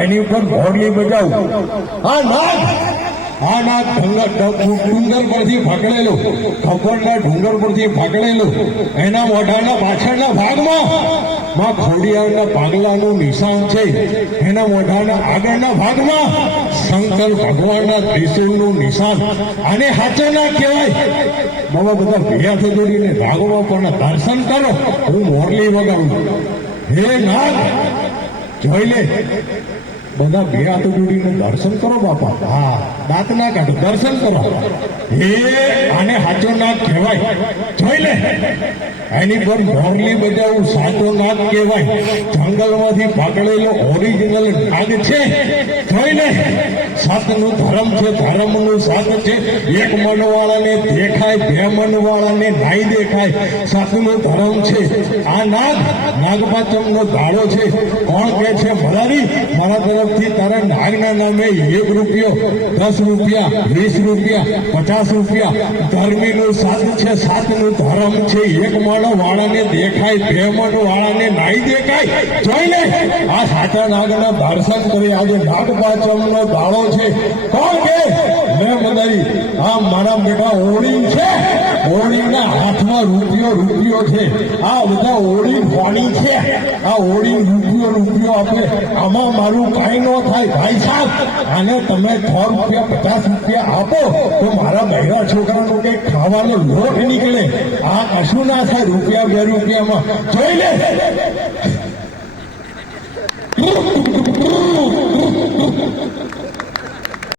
એની ઉપર મોરલી બજાવું. આ નાગ ડુંગર પરથી પકડેલું, ખપરના ડુંગર પરથી પકડેલું, એના મોઢાના પાછળના ભાગમાં માં ખોડિયારના પાગલાનું નિશાન છે. એના મોઢાના આગળના ભાગમાં શંકર ભગવાનના ત્રિશૂળનું નિશાન. આને સાચો ના કહેવાય. બાબા બધા ભેગા થઈ જોડીને ભાગવા પણ દર્શન કરો. હું મોરલી વગાડું. હે નાગ જોઈ લે, બધા ભેગા તો જોડીને દર્શન કરો બાપા. હા, દાંત ના કાઢો, દર્શન કરો. હે આને સાચો નાગ કહેવાય. જોઈ લે, એની પર મોરલી બજાવું સાચો નાગ કહેવાય. જંગલમાંથી પકડેલો ઓરિજિનલ નાગ છે. જોઈ લે, સાતનું ધર્મ છે, ધર્મનું સાત છે. એક મનવાળાને દેખાય, બે મનવાળાને નાઈ દેખાય. સાતનું ધર્મ છે. આ નાગપાચમનો દાડો છે. કોણ કે છે મલારી? મારા તરફથી તારા નાગના નામે 1 રૂપિયો, 10 રૂપિયા, 20 રૂપિયા, 50 રૂપિયા. ધર્મીનું સાત છે, સાતનું ધર્મ છે. એક મણ વાળાને દેખાય, બે મણ વાળાને નાઈ દેખાય. જોઈ લે, આ સાચા નાગના દર્શન કરી. આજે નાગપાચમનો દાડો છે. કોણ કે મેં મદારી? આ મારા બેટા ઓળી છે. ઓળીના હાથમાં રૂપિયો છે. આ બધા ઓળી વાણી છે. આ ઓળી રૂપિયો આપે. આમાં મારું કાંઈ ન થાય ભાઈ સાહેબ. આને તમે 6 રૂપિયા, 50 રૂપિયા આપો તો મારા બહેરા છોકરાનો કંઈક ખાવાનો લોટ નીકળે. આ કશું ના થાય રૂપિયા, 2 રૂપિયામાં. જોઈ લે,